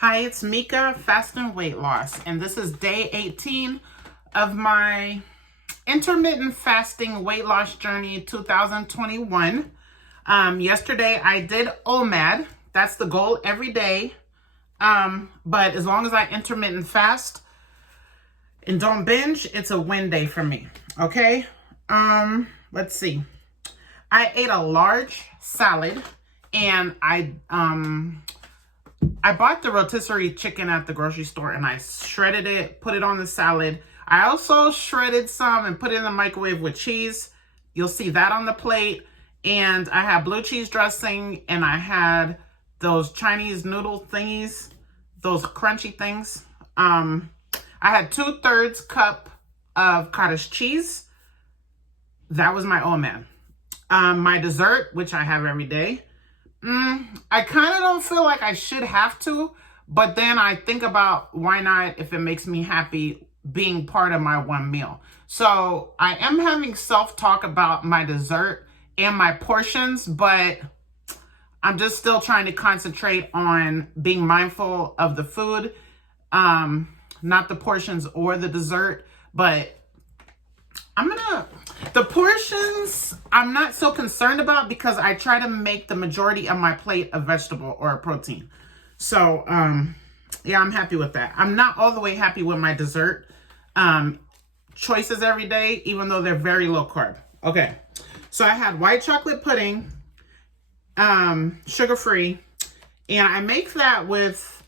Hi, it's Mika, Fast and Weight Loss, and this is day 18 of my intermittent fasting weight loss journey 2021. Yesterday I did OMAD. That's the goal every day. But as long as I intermittent fast and don't binge, it's a win day for me. Okay. Let's see. I ate a large salad and I bought the rotisserie chicken at the grocery store and I shredded it, put it on the salad. I also shredded some and put it in the microwave with cheese. You'll see that on the plate. And I had blue cheese dressing and I had those Chinese noodle thingies, those crunchy things. I had 2/3 cup of cottage cheese. That was my OMAD. My dessert, which I have every day. I kind of don't feel like I should have to, but then I think about why not if it makes me happy being part of my one meal. So I am having self-talk about my dessert and my portions, but I'm just still trying to concentrate on being mindful of the food, not the portions or the dessert, but the portions, I'm not so concerned about because I try to make the majority of my plate a vegetable or a protein. So, yeah, I'm happy with that. I'm not all the way happy with my dessert choices every day, even though they're very low carb. Okay, so I had white chocolate pudding, sugar-free, and I make it with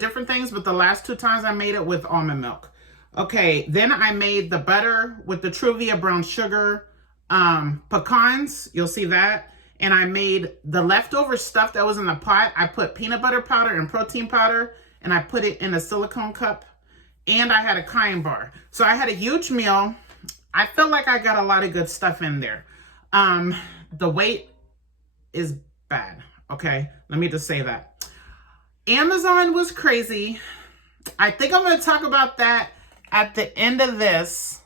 different things, but the last 2 times I made it with almond milk. Okay, then I made the butter with the Truvia brown sugar, pecans, you'll see that. And I made the leftover stuff that was in the pot. I put peanut butter powder and protein powder, and I put it in a silicone cup. And I had a cayenne bar. So I had a huge meal. I feel like I got a lot of good stuff in there. The weight is bad, okay? Let me just say that. Amazon was crazy. I think I'm going to talk about that at the end of this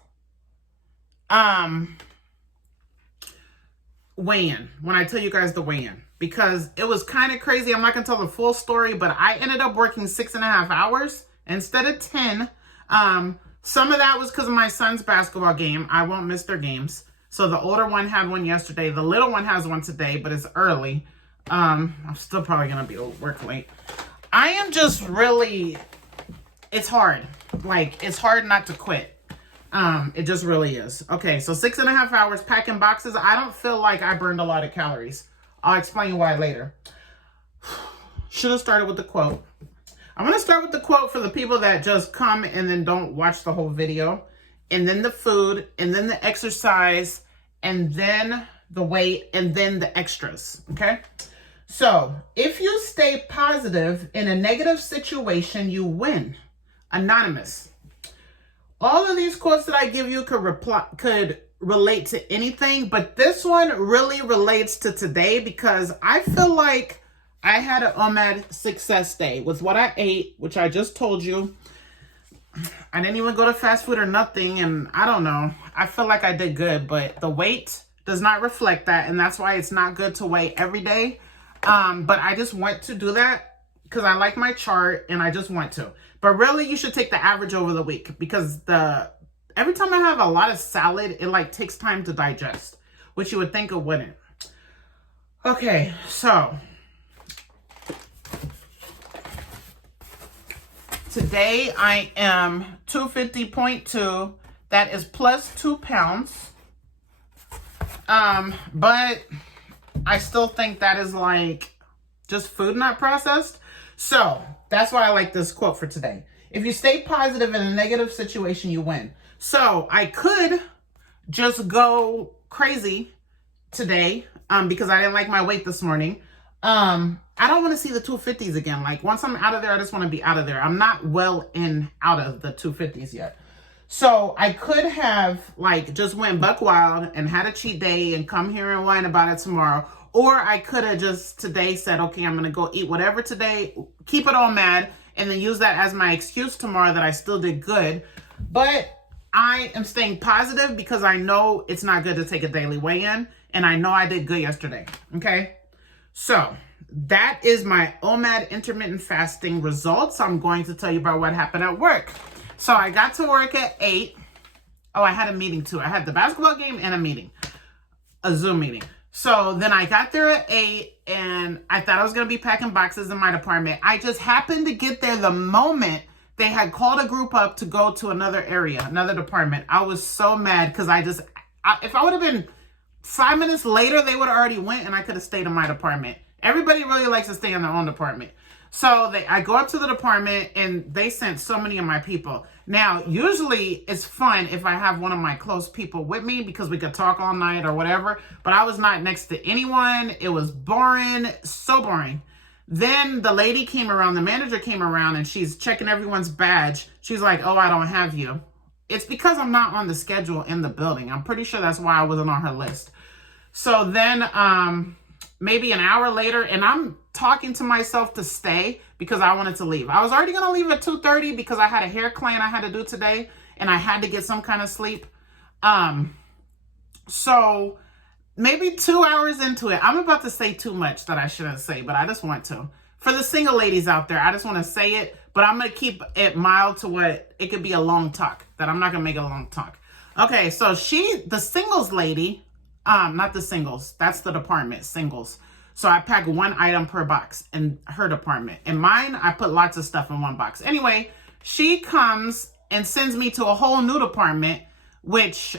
weigh-in, when I tell you guys the weigh-in, because it was kind of crazy. I'm not going to tell the full story, but I ended up working 6.5 hours instead of 10. Some of that was because of my son's basketball game. I won't miss their games. So the older one had one yesterday. The little one has one today, but it's early. I'm still probably going to be work late. I am just really, it's hard. Like, it's hard not to quit. It just really is. Okay, so 6.5 hours packing boxes. I don't feel like I burned a lot of calories. I'll explain why later. Should have started with the quote. I'm going to start with the quote for the people that just come and then don't watch the whole video. And then the food, and then the exercise, and then the weight, and then the extras. Okay? So, if you stay positive in a negative situation, you win. Anonymous. All of these quotes that I give you could relate to anything, but this one really relates to today because I feel like I had an OMAD success day with what I ate, which I just told you. I didn't even go to fast food or nothing, and I don't know. I feel like I did good, but the weight does not reflect that, and that's why it's not good to weigh every day. But I just want to do that because I like my chart and I just want to. But really, you should take the average over the week because every time I have a lot of salad, it like takes time to digest, which you would think it wouldn't. Okay, so today I am 250.2. That is plus 2 pounds. But I still think that is like just food not processed. So that's why I like this quote for today. If you stay positive in a negative situation, you win. So I could just go crazy today because I didn't like my weight this morning. I don't want to see the 250s again. Like once I'm out of there, I just want to be out of there. I'm not well out of the 250s yet. So I could have like just went buck wild and had a cheat day and come here and whine about it tomorrow. Or I could have just today said, okay, I'm going to go eat whatever today, keep it all mad, and then use that as my excuse tomorrow that I still did good. But I am staying positive because I know it's not good to take a daily weigh-in, and I know I did good yesterday, okay? So that is my OMAD intermittent fasting results. I'm going to tell you about what happened at work. So I got to work at 8. Oh, I had a meeting too. I had the basketball game and a meeting, a Zoom meeting. So then I got there at 8 and I thought I was going to be packing boxes in my department. I just happened to get there the moment they had called a group up to go to another area, another department. I was so mad because if I would have been 5 minutes later, they would have already went and I could have stayed in my department. Everybody really likes to stay in their own department. So I go up to the department and they sent so many of my people. Now, usually it's fun if I have one of my close people with me because we could talk all night or whatever, but I was not next to anyone. It was boring, so boring. Then the lady came around, the manager came around and she's checking everyone's badge. She's like, oh, I don't have you. It's because I'm not on the schedule in the building. I'm pretty sure that's why I wasn't on her list. So then maybe an hour later, and I'm talking to myself to stay because I wanted to leave. I was already going to leave at 2:30 because I had a hair client I had to do today and I had to get some kind of sleep. So maybe 2 hours into it, I'm about to say too much that I shouldn't say, but I just want to. For the single ladies out there, I just want to say it, but I'm going to keep it mild to what it could be a long talk, that I'm not going to make it a long talk. Okay, so the singles lady, not the singles, that's the department, singles. So I pack one item per box in her department. In mine, I put lots of stuff in one box. Anyway, she comes and sends me to a whole new department, which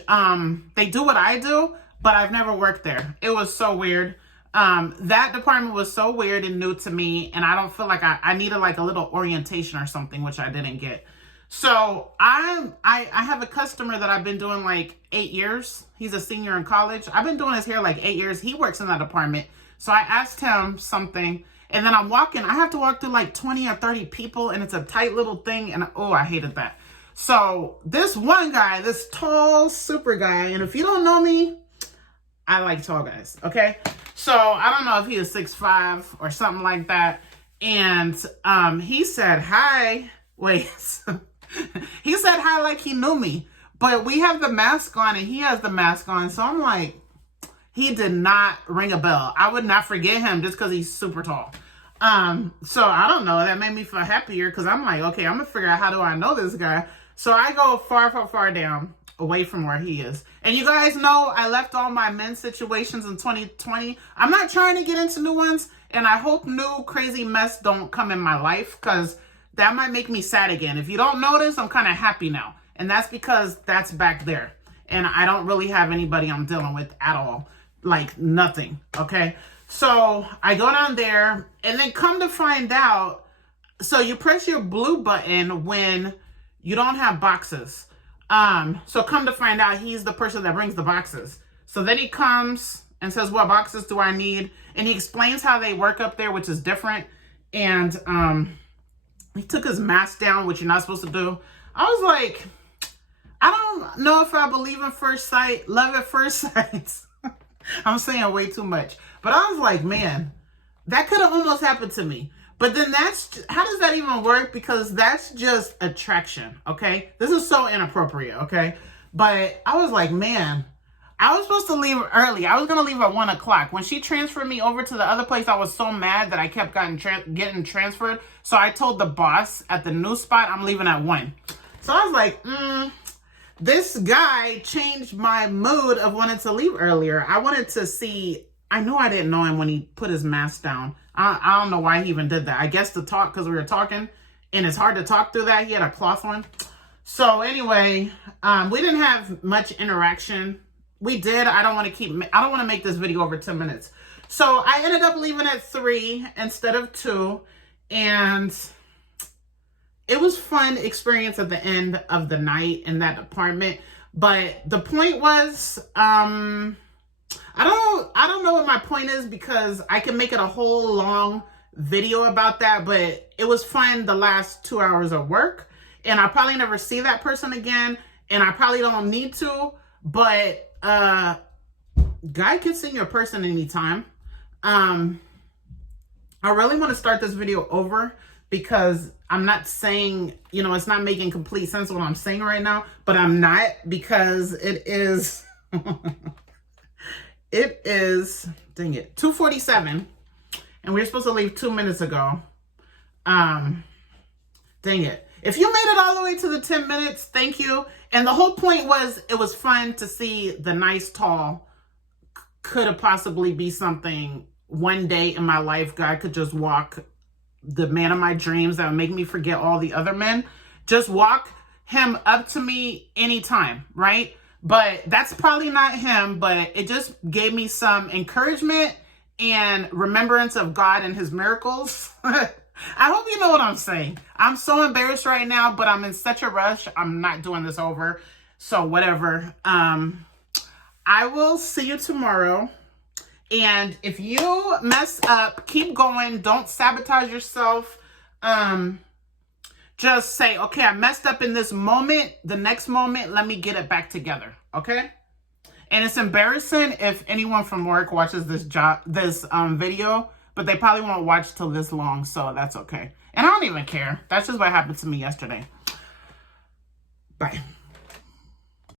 they do what I do, but I've never worked there. It was so weird. That department was so weird and new to me, and I don't feel like I needed like a little orientation or something, which I didn't get. So I have a customer that I've been doing like 8 years. He's a senior in college. I've been doing his hair like 8 years. He works in that department. So I asked him something, and then I'm walking. I have to walk through like 20 or 30 people, and it's a tight little thing, and oh, I hated that. So this one guy, this tall, super guy, and if you don't know me, I like tall guys, okay? So I don't know if he was 6'5" or something like that. And he said, hi. Wait, he said hi like he knew me. But we have the mask on and he has the mask on. So I'm like, he did not ring a bell. I would not forget him just because he's super tall. So I don't know. That made me feel happier because I'm like, okay, I'm going to figure out how do I know this guy. So I go far, far, far down away from where he is. And you guys know I left all my men's situations in 2020. I'm not trying to get into new ones. And I hope new crazy mess don't come in my life because that might make me sad again. If you don't notice, I'm kind of happy now. And that's because that's back there. And I don't really have anybody I'm dealing with at all. Like nothing. Okay. So I go down there and then come to find out. So you press your blue button when you don't have boxes. So come to find out he's the person that brings the boxes. So then he comes and says, what boxes do I need? And he explains how they work up there, which is different. And he took his mask down, which you're not supposed to do. I was like, I don't know if I believe in first sight, love at first sight. I'm saying way too much. But I was like, man, that could have almost happened to me. But then how does that even work? Because that's just attraction, okay? This is so inappropriate, okay? But I was like, man, I was supposed to leave early. I was going to leave at 1 o'clock. When she transferred me over to the other place, I was so mad that I kept getting transferred. So I told the boss at the new spot, I'm leaving at 1. So I was like, this guy changed my mood of wanting to leave earlier. I wanted to see, I knew I didn't know him when he put his mask down. I don't know why he even did that. I guess to talk because we were talking and it's hard to talk through that. He had a cloth on. So anyway, we didn't have much interaction. We did. I don't want to make this video over 10 minutes. So I ended up leaving at 3 instead of 2. And it was fun experience at the end of the night in that department. But the point was, I don't know what my point is because I can make it a whole long video about that, but it was fun the last 2 hours of work and I probably never see that person again and I probably don't need to, but guy can sing your person anytime. I really want to start this video over because I'm not saying, it's not making complete sense what I'm saying right now, but I'm not because it is It is, dang it, 2:47. And we were supposed to leave 2 minutes ago. Dang it. If you made it all the way to the 10 minutes, thank you. And the whole point was, it was fun to see the nice tall. Could have possibly be something one day in my life. God could just walk the man of my dreams that would make me forget all the other men. Just walk him up to me anytime, right? But that's probably not him, but it just gave me some encouragement and remembrance of God and his miracles. I hope you know what I'm saying. I'm so embarrassed right now, but I'm in such a rush. I'm not doing this over. So whatever. I will see you tomorrow. And if you mess up, keep going. Don't sabotage yourself. Just say, okay, I messed up in this moment. The next moment, let me get it back together. Okay? And it's embarrassing if anyone from work watches this video, but they probably won't watch till this long, so that's okay. And I don't even care. That's just what happened to me yesterday. Bye.